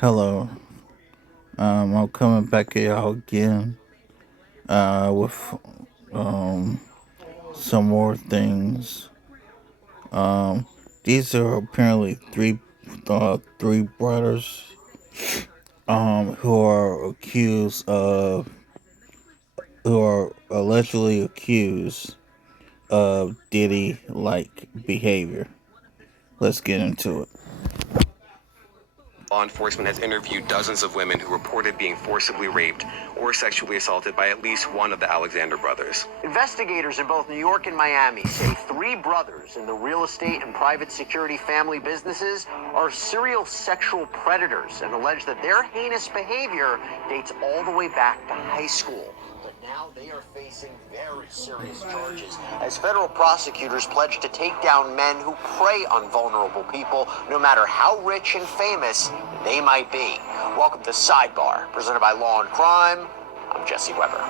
Hello. I'm coming back at y'all again with um, some more things. Um, these are apparently three brothers who are allegedly accused of Diddy like behavior. Let's get into it. Law enforcement has interviewed dozens of women who reported being forcibly raped or sexually assaulted by at least one of the Alexander brothers. Investigators in both New York and Miami say three brothers in the real estate and private security family businesses are serial sexual predators and allege that their heinous behavior dates all the way back to high school. But now they are facing very serious charges as federal prosecutors pledge to take down men who prey on vulnerable people, no matter how rich and famous they might be. Welcome to Sidebar, presented by Law and Crime. I'm Jesse Weber.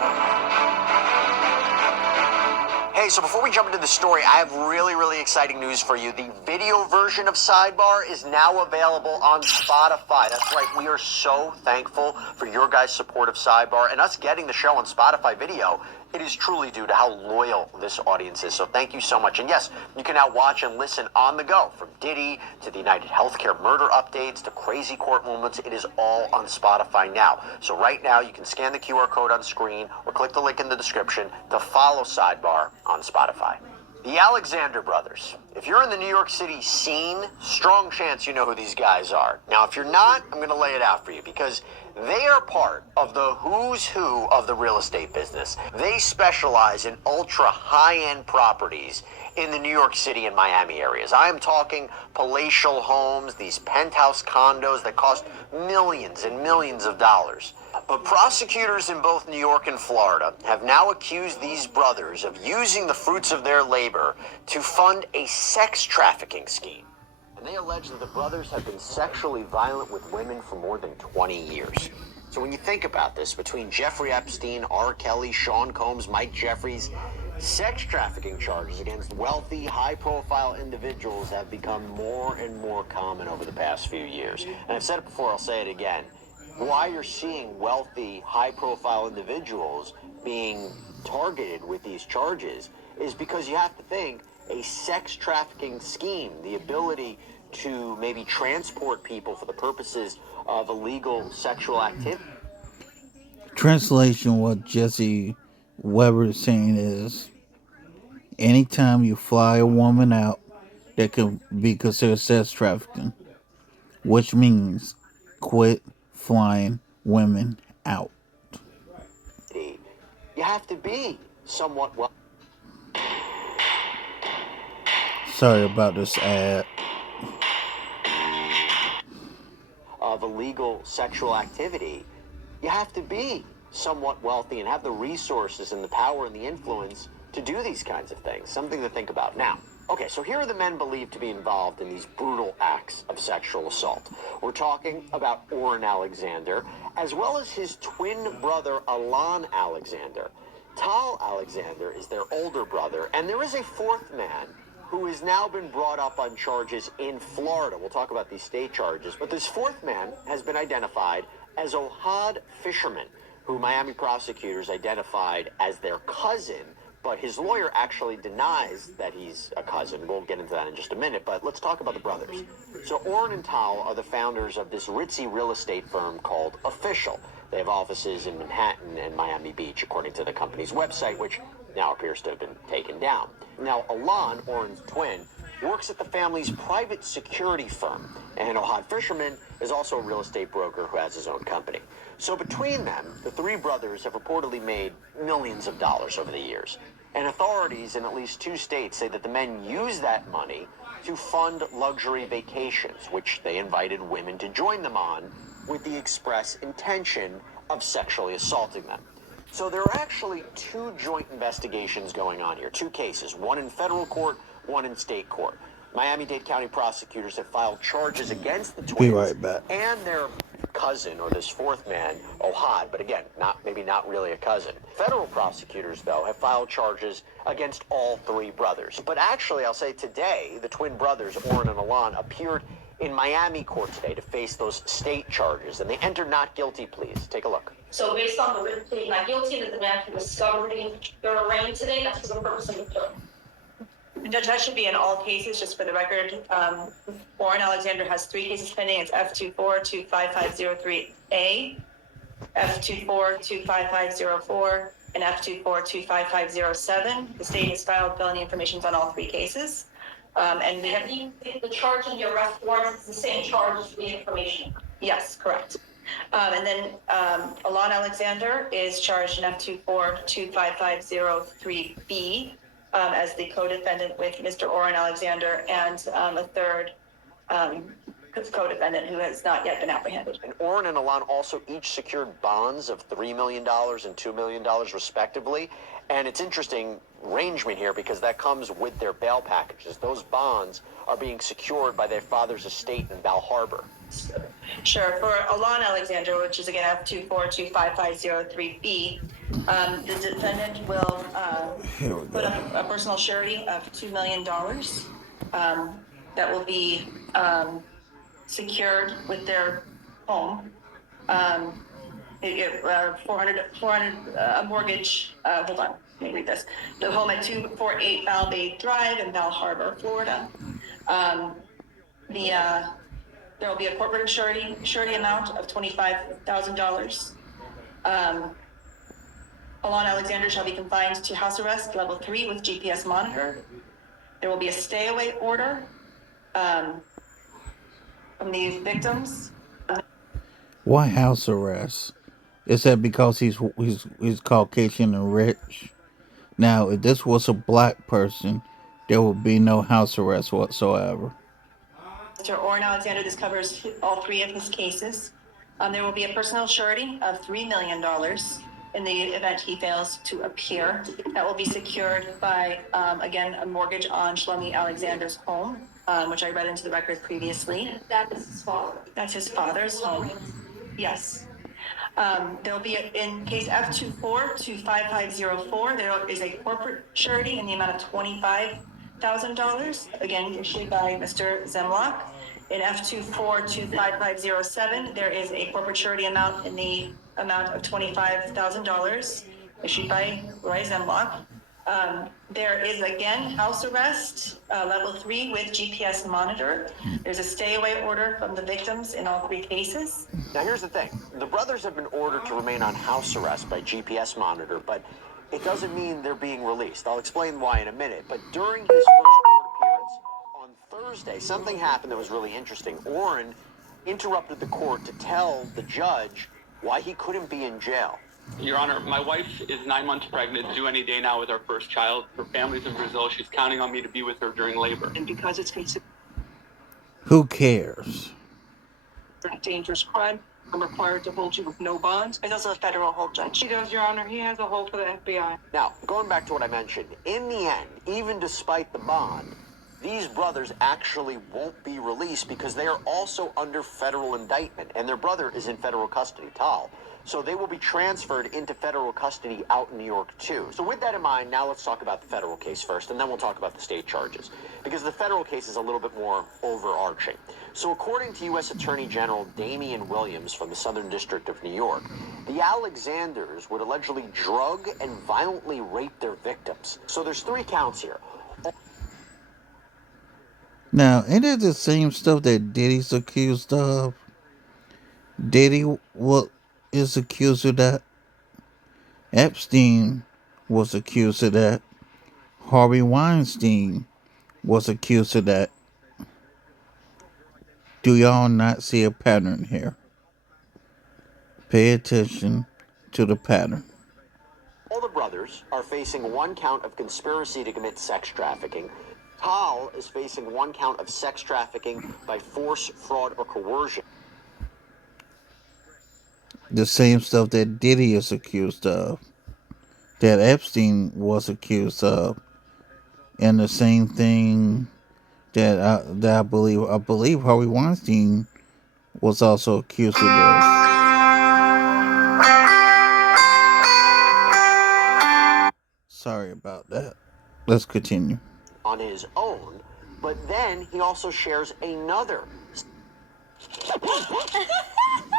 Hey, so before we jump into the story, I have really exciting news for you. The video version of Sidebar is now available on Spotify. That's right, we are so thankful for your guys' support of Sidebar and us getting the show on Spotify video. It is truly due to how loyal this audience is, so thank you so much. And yes, you can now watch and listen on the go, from Diddy to the United Healthcare murder updates to crazy court moments. It is all on Spotify now. So right now, you can scan the QR code on screen or click the link in the description to follow Sidebar on Spotify. The Alexander brothers. If you're in the New York City scene, strong chance you know who these guys are. Now, if you're not, I'm going to lay it out for you because they are part of the who's who of the real estate business. They specialize in ultra high-end properties in the New York City and Miami areas. I am talking palatial homes, these penthouse condos that cost millions and millions of dollars. But prosecutors in both New York and Florida have now accused these brothers of using the fruits of their labor to fund a sex trafficking scheme. And they allege that the brothers have been sexually violent with women for more than 20 years. So when you think about this, between Jeffrey Epstein, R. Kelly, Sean Combs, Mike Jeffries, sex trafficking charges against wealthy, high-profile individuals have become more and more common over the past few years. And I've said it before, I'll say it again. Why you're seeing wealthy, high-profile individuals being targeted with these charges is because you have to think a sex trafficking scheme, the ability to maybe transport people for the purposes of illegal sexual activity. Translation: what Jesse Weber is saying is, anytime you fly a woman out, that can be considered sex trafficking, which means quit flying women out. You have to be somewhat well. Sorry about this ad. Of illegal sexual activity, you have to be somewhat wealthy and have the resources and the power and the influence to do these kinds of things. Something to think about. Now, okay, so here are the men believed to be involved in these brutal acts of sexual assault. We're talking about Orrin Alexander, as well as his twin brother, Alon Alexander. Tal Alexander is their older brother, and there is a fourth man who has now been brought up on charges in Florida. We'll talk about these state charges. But this fourth man has been identified as Ohad Fisherman, who Miami prosecutors identified as their cousin, but his lawyer actually denies that he's a cousin. We'll get into that in just a minute, but let's talk about the brothers. So Orrin and Tal are the founders of this ritzy real estate firm called Official. They have offices in Manhattan and Miami Beach, according to the company's website, which now appears to have been taken down. Now, Alon, Orrin's twin, works at the family's private security firm, and Ohad Fisherman is also a real estate broker who has his own company. So between them, the three brothers have reportedly made millions of dollars over the years. And authorities in at least 2 states say that the men use that money to fund luxury vacations, which they invited women to join them on with the express intention of sexually assaulting them. So there are actually 2 joint investigations going on here, 2 cases, one in federal court, one in state court. Miami-Dade County prosecutors have filed charges against the twins Be right back. and their cousin, or this fourth man, Ohad, but again, maybe not really a cousin. Federal prosecutors, though, have filed charges against all 3 brothers. But actually, I'll say today, the twin brothers, Orrin and Alon, appeared in Miami court today to face those state charges, and they entered not guilty pleas. Take a look. So based on the written plea not guilty, the demand for discovery, you're arraigned today, that's for the purpose of the appeal. Judge, that should be in all cases, just for the record. Warren Alexander has 3 cases pending. It's F24-25503A, F24-25504, and F24-25507. The state has filed felony information on all 3 cases. And we have the charge in the arrest warrant is the same charge as the information. Yes, correct. And then Alon Alexander is charged in F24-25503B as the co-defendant with Mr. Oren Alexander and a third co-defendant who has not yet been apprehended. And Oren and Alon also each secured bonds of $3 million and $2 million respectively. And it's interesting arrangement here because that comes with their bail packages. Those bonds are being secured by their father's estate in Bal Harbor. Sure. For Alon Alexander, which is again F24-25503B, the defendant will put up a personal surety of $2 million that will be secured with their home. A mortgage, hold on, let me read this. The home at 248 Val Bay Drive in Bal Harbor, Florida. There will be a corporate surety amount of $25,000. Alon Alexander shall be confined to house arrest level 3 with GPS monitor. There will be a stay away order from the victims. Why house arrest? Is that because he's Caucasian and rich? Now, if this was a black person, there would be no house arrest whatsoever. Mr. Oren Alexander, this covers all 3 of his cases. There will be a personal surety of $3 million in the event he fails to appear. That will be secured by, again, a mortgage on Shlomi Alexander's home, which I read into the record previously. That is his father. That's his father's home. Yes. There will be, in case F24-25504, there is a corporate surety in the amount of $25,000, again, issued by Mr. Zemlock. In F24-25507, there is a corporate surety amount in the amount of $25,000, issued by Roy Zemlock. There is, again, house arrest, level 3 with GPS monitor. There's a stay away order from the victims in all 3 cases. Now, here's the thing. The brothers have been ordered to remain on house arrest by GPS monitor, but it doesn't mean they're being released. I'll explain why in a minute. But during his first court appearance on Thursday, something happened that was really interesting. Oren interrupted the court to tell the judge why he couldn't be in jail. Your Honor, my wife is 9 months pregnant, due any day now with our first child. Her family's in Brazil. She's counting on me to be with her during labor. And because it's considered Who cares? a dangerous crime, I'm required to hold you with no bond. It's also a federal hold, Judge. He does, Your Honor. He has a hold for the FBI. Now, going back to what I mentioned, in the end, even despite the bond, these brothers actually won't be released because they are also under federal indictment, and their brother is in federal custody, Tal. So they will be transferred into federal custody out in New York, too. So with that in mind, now let's talk about the federal case first, and then we'll talk about the state charges, because the federal case is a little bit more overarching. So according to U.S. Attorney General Damian Williams from the Southern District of New York, the Alexanders would allegedly drug and violently rape their victims. So there's 3 counts here. Now, ain't it the same stuff that Diddy's accused of? Diddy is accused of that. Epstein was accused of that. Harvey Weinstein was accused of that. Do y'all not see a pattern here? Pay attention to the pattern. All the brothers are facing 1 count of conspiracy to commit sex trafficking. Tal is facing 1 count of sex trafficking by force, fraud, or coercion. The same stuff that Diddy is accused of, that Epstein was accused of, and the same thing that I believe Harvey Weinstein was also accused of this. Sorry about that. Let's continue. On his own, but then he also shares another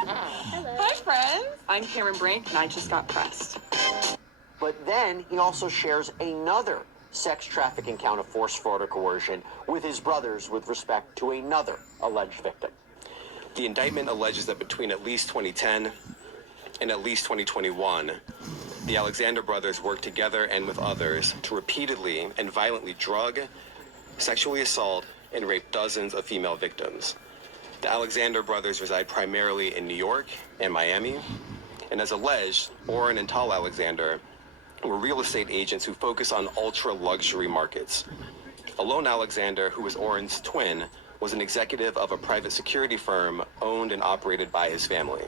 Hi, friends. I'm Cameron Brink, and I just got pressed. But then he also shares another sex trafficking count of force, fraud, or coercion with his brothers with respect to another alleged victim. The indictment alleges that between at least 2010 and at least 2021, the Alexander brothers worked together and with others to repeatedly and violently drug, sexually assault, and rape dozens of female victims. The Alexander brothers reside primarily in New York and Miami, and as alleged, Orrin and Tal Alexander were real estate agents who focus on ultra-luxury markets. Alone Alexander, who was Orrin's twin, was an executive of a private security firm owned and operated by his family.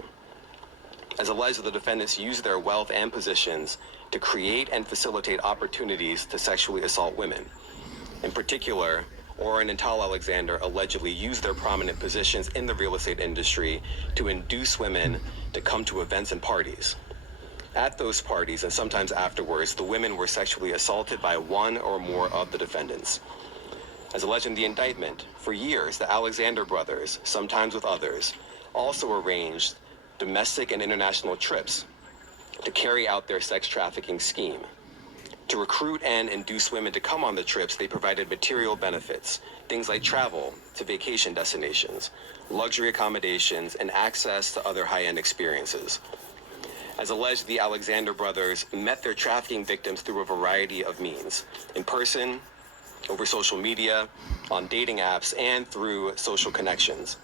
As alleged, the defendants used their wealth and positions to create and facilitate opportunities to sexually assault women. In particular, Orrin and Tal Alexander allegedly used their prominent positions in the real estate industry to induce women to come to events and parties. At those parties, and sometimes afterwards, the women were sexually assaulted by one or more of the defendants. As alleged in the indictment, for years, the Alexander brothers, sometimes with others, also arranged domestic and international trips to carry out their sex trafficking scheme. To recruit and induce women to come on the trips, they provided material benefits, things like travel to vacation destinations, luxury accommodations, and access to other high-end experiences. As alleged, the Alexander brothers met their trafficking victims through a variety of means: in person, over social media, on dating apps, and through social connections.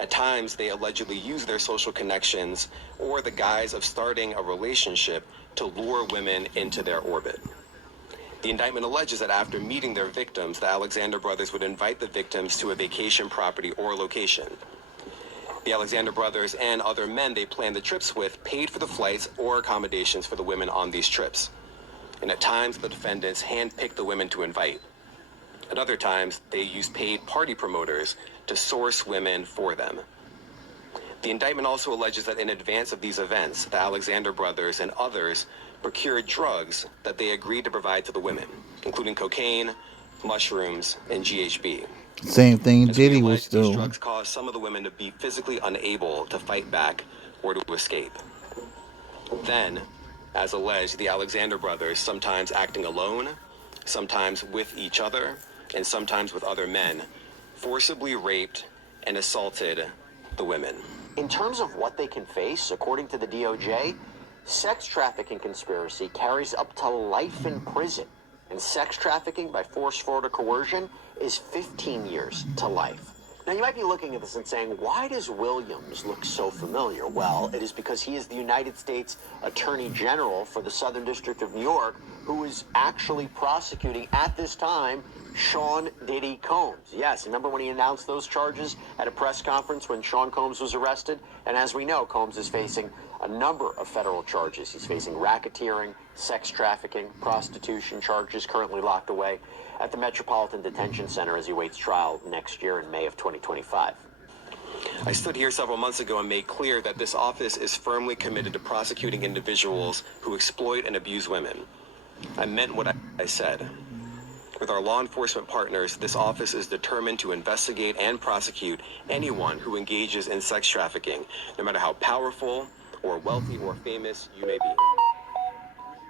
At times, they allegedly used their social connections or the guise of starting a relationship to lure women into their orbit. The indictment alleges that after meeting their victims, the Alexander brothers would invite the victims to a vacation property or location. The Alexander brothers and other men they planned the trips with paid for the flights or accommodations for the women on these trips. And at times, the defendants handpicked the women to invite. At other times, they used paid party promoters to source women for them. The indictment also alleges that in advance of these events, the Alexander brothers and others procured drugs that they agreed to provide to the women, including cocaine, mushrooms, and GHB. Same thing As we Diddy was allege, these doing. drugs caused some of the women to be physically unable to fight back or to escape. Then, as alleged, the Alexander brothers, sometimes acting alone, sometimes with each other, and sometimes with other men, forcibly raped and assaulted the women. In terms of what they can face, according to the DOJ, sex trafficking conspiracy carries up to life in prison, and sex trafficking by force, fraud, or coercion is 15 years to life. Now, you might be looking at this and saying, why does Williams look so familiar? Well, it is because he is the United States Attorney General for the Southern District of New York, who is actually prosecuting, at this time, Sean Diddy Combs. Yes, remember when he announced those charges at a press conference when Sean Combs was arrested? And as we know, Combs is facing a number of federal charges. He's facing racketeering, sex trafficking, prostitution charges, currently locked away at the Metropolitan Detention Center as he waits trial next year in May of 2025. I stood here several months ago and made clear that this office is firmly committed to prosecuting individuals who exploit and abuse women. I meant what I said. With our law enforcement partners, this office is determined to investigate and prosecute anyone who engages in sex trafficking, no matter how powerful or wealthy or famous you may be.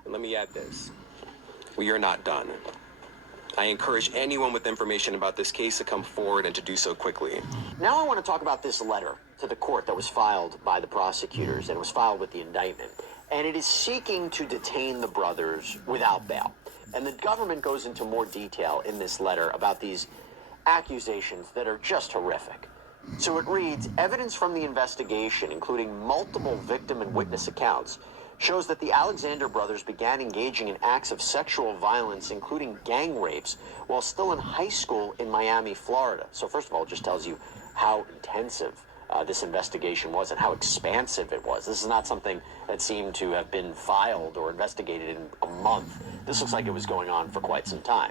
And let me add this: we are not done. I encourage anyone with information about this case to come forward and to do so quickly. Now I want to talk about this letter to the court that was filed by the prosecutors and was filed with the indictment. And it is seeking to detain the brothers without bail. And the government goes into more detail in this letter about these accusations that are just horrific. So it reads, evidence from the investigation, including multiple victim and witness accounts, shows that the Alexander brothers began engaging in acts of sexual violence, including gang rapes, while still in high school in Miami, Florida. So first of all, it just tells you how intensive this investigation was and how expansive it was. This is not something that seemed to have been filed or investigated in a month. This looks like it was going on for quite some time.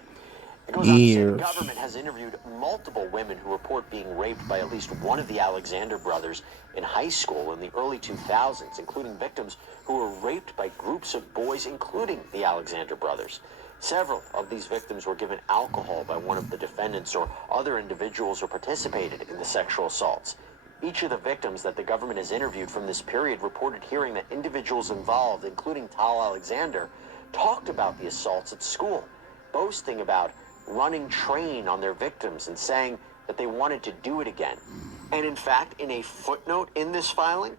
It goes on to say the government has interviewed multiple women who report being raped by at least one of the Alexander brothers in high school in the early 2000s, including victims who were raped by groups of boys, including the Alexander brothers. Several of these victims were given alcohol by one of the defendants or other individuals who participated in the sexual assaults. Each of the victims that the government has interviewed from this period reported hearing that individuals involved, including Tal Alexander, talked about the assaults at school, boasting about running train on their victims and saying that they wanted to do it again. And in fact, in a footnote in this filing,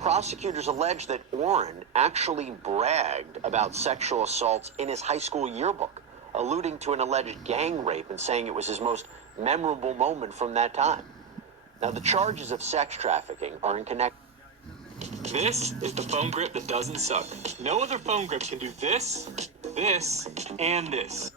prosecutors allege that Orrin actually bragged about sexual assaults in his high school yearbook, alluding to an alleged gang rape and saying it was his most memorable moment from that time. Now, the charges of sex trafficking are in connection. This is the phone grip that doesn't suck. No other phone grip can do this, this, and this.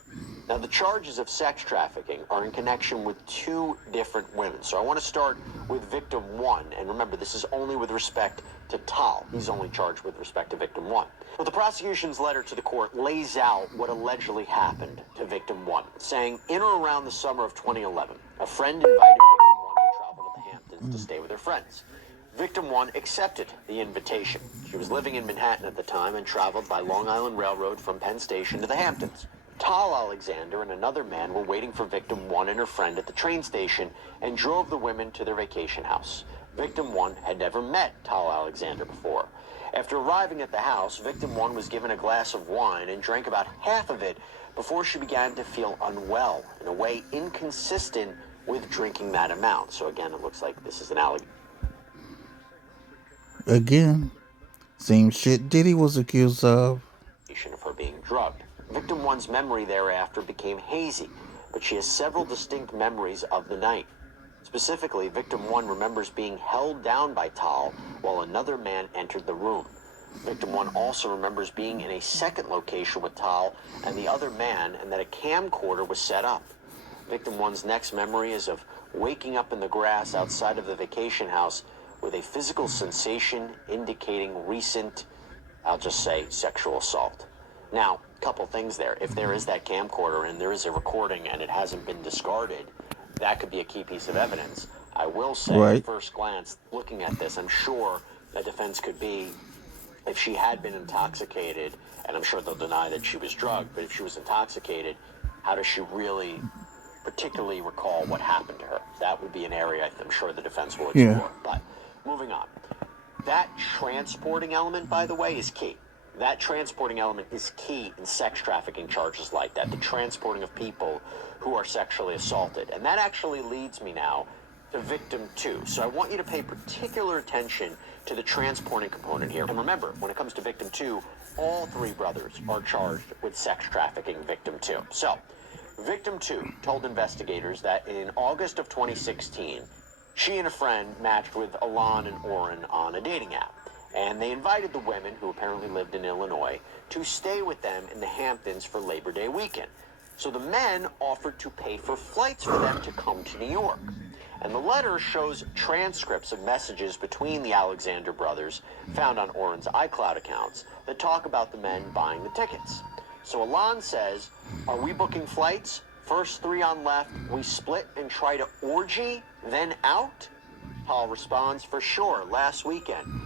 Now, the charges of sex trafficking are in connection with two different women. So I want to start with victim one. And remember, this is only with respect to Tal. He's only charged with respect to victim one. But the prosecution's letter to the court lays out what allegedly happened to victim one, saying in or around the summer of 2011, a friend invited victim one to travel to the Hamptons to stay with her friends. Victim one accepted the invitation. She was living in Manhattan at the time and traveled by Long Island Railroad from Penn Station to the Hamptons. Tal Alexander and another man were waiting for victim one and her friend at the train station and drove the women to their vacation house. Victim one had never met Tal Alexander before. After arriving at the house, victim one was given a glass of wine and drank about half of it before she began to feel unwell in a way inconsistent with drinking that amount. So again, it looks like this is an allegation. Again, same shit Diddy was accused of. Of her being drugged. Victim one's memory thereafter became hazy, but she has several distinct memories of the night. Specifically, victim one remembers being held down by Tal while another man entered the room. Victim one also remembers being in a second location with Tal and the other man, and that a camcorder was set up. Victim one's next memory is of waking up in the grass outside of the vacation house with a physical sensation indicating recent, I'll just say, sexual assault. Now, a couple things there. If there is that camcorder and there is a recording and it hasn't been discarded, that could be a key piece of evidence. I will say, at first glance, looking at this, I'm sure the defense could be, if she had been intoxicated, and I'm sure they'll deny that she was drugged, but if she was intoxicated, how does she really particularly recall what happened to her? That would be an area I'm sure the defense will explore. Yeah. But moving on. That transporting element, by the way, is key. That transporting element is key in sex trafficking charges like that, the transporting of people who are sexually assaulted. And that actually leads me now to victim two. So I want you to pay particular attention to the transporting component here. And remember, when it comes to victim two, all three brothers are charged with sex trafficking victim two. So, victim two told investigators that in August of 2016, she and a friend matched with Alon and Orrin on a dating app. And they invited the women, who apparently lived in Illinois, to stay with them in the Hamptons for Labor Day weekend. So the men offered to pay for flights for them to come to New York. And the letter shows transcripts of messages between the Alexander brothers found on Orrin's iCloud accounts that talk about the men buying the tickets. So Alon says, "Are we booking flights? First three on left, we split and try to orgy, then out?" Paul responds, "For sure, last weekend."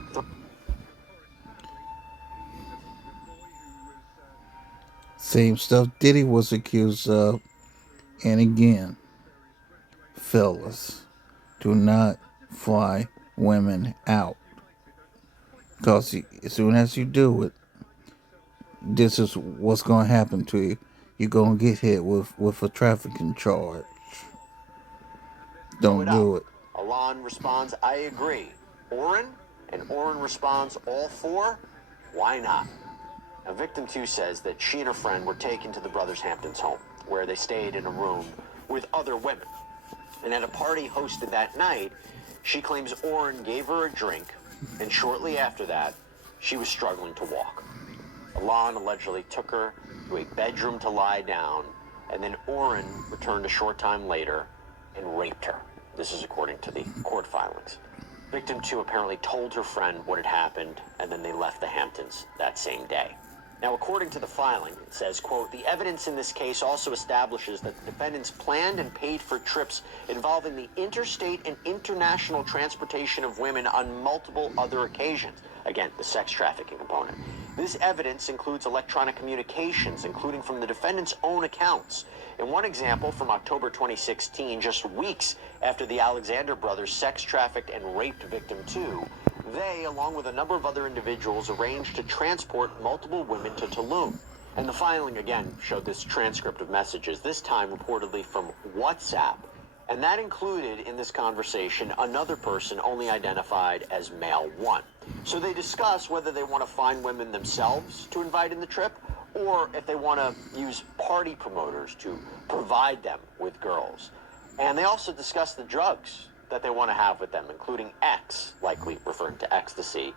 Same stuff Diddy was accused of. And again, fellas, do not fly women out. Because as soon as you do it, this is what's going to happen to you. You're going to get hit with a trafficking charge. Don't do it. Alon responds, "I agree." Orrin? And Orrin responds, "All four? Why not?" Now, victim two says that she and her friend were taken to the brothers' Hamptons home, where they stayed in a room with other women. And at a party hosted that night, she claims Orrin gave her a drink, and shortly after that, she was struggling to walk. Alon allegedly took her to a bedroom to lie down, and then Orrin returned a short time later and raped her. This is according to the court filings. Victim two apparently told her friend what had happened, and then they left the Hamptons that same day. Now, according to the filing, it says, quote, the evidence in this case also establishes that the defendants planned and paid for trips involving the interstate and international transportation of women on multiple other occasions. Again, the sex trafficking component. This evidence includes electronic communications, including from the defendants' own accounts. In one example, from October 2016, just weeks after the Alexander brothers sex trafficked and raped victim 2, they, along with a number of other individuals, arranged to transport multiple women to Tulum. And the filing, again, showed this transcript of messages, this time reportedly from WhatsApp. And that included, in this conversation, another person only identified as male 1. So they discuss whether they want to find women themselves to invite in the trip, or if they want to use party promoters to provide them with girls. And they also discuss the drugs that they want to have with them, including X, likely referring to ecstasy,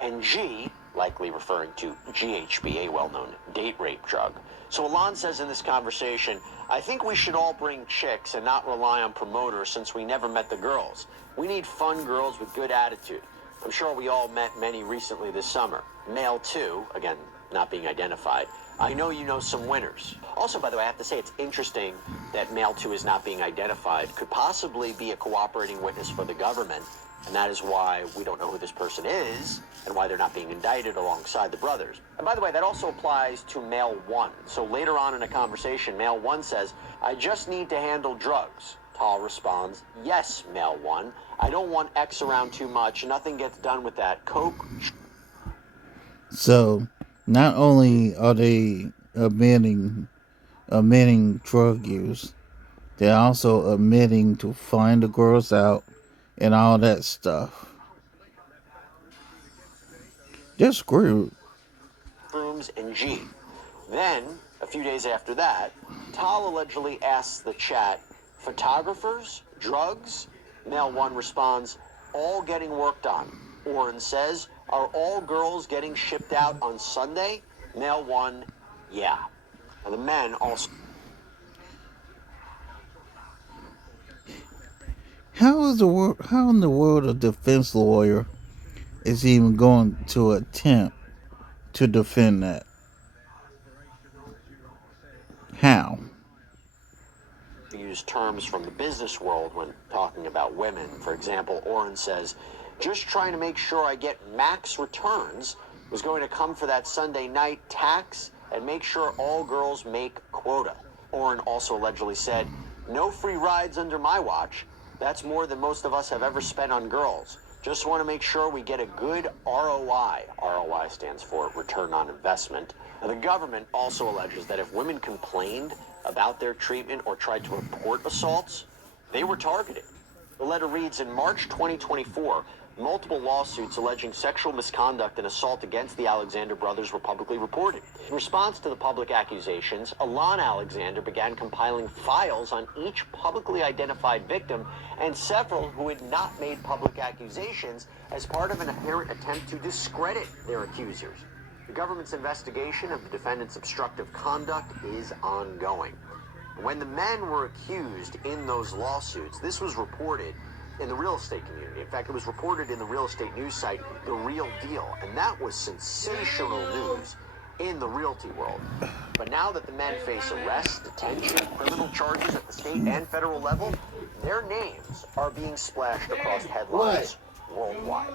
and G, likely referring to GHB, a well-known date rape drug. So Alon says in this conversation, I think we should all bring chicks and not rely on promoters since we never met the girls. We need fun girls with good attitude. I'm sure we all met many recently this summer. Male 2, again, not being identified. I know you know some winners. Also, by the way, I have to say it's interesting that male 2 is not being identified. Could possibly be a cooperating witness for the government, and that is why we don't know who this person is and why they're not being indicted alongside the brothers. And by the way, that also applies to male 1. So later on in a conversation, male 1 says, I just need to handle drugs. Tal responds, yes, male 1. I don't want X around too much. Nothing gets done with that. Coke. So, not only are they admitting drug use, they're also admitting to find the girls out and all that stuff. They're screwed. Rooms and G. Then, a few days after that, Tal allegedly asks the chat, photographers, drugs? Male 1 responds, all getting worked on. Oren says, are all girls getting shipped out on Sunday? Male 1, yeah. Now the men also... How in the world a defense lawyer is even going to attempt to defend that? How? use terms from the business world when talking about women. For example, Oren says, just trying to make sure I get max returns was going to come for that Sunday night tax and make sure all girls make quota. Oren also allegedly said, no free rides under my watch. That's more than most of us have ever spent on girls. Just want to make sure we get a good ROI. ROI stands for return on investment. Now, the government also alleges that if women complained about their treatment or tried to report assaults, they were targeted. The letter reads, in March 2024, multiple lawsuits alleging sexual misconduct and assault against the Alexander brothers were publicly reported. In response to the public accusations, Alon Alexander began compiling files on each publicly identified victim and several who had not made public accusations as part of an apparent attempt to discredit their accusers. The government's investigation of the defendant's obstructive conduct is ongoing. When the men were accused in those lawsuits, this was reported in the real estate community. In fact, it was reported in the real estate news site, The Real Deal, and that was sensational news in the realty world. But now that the men face arrest, detention, criminal charges at the state and federal level, their names are being splashed across headlines worldwide.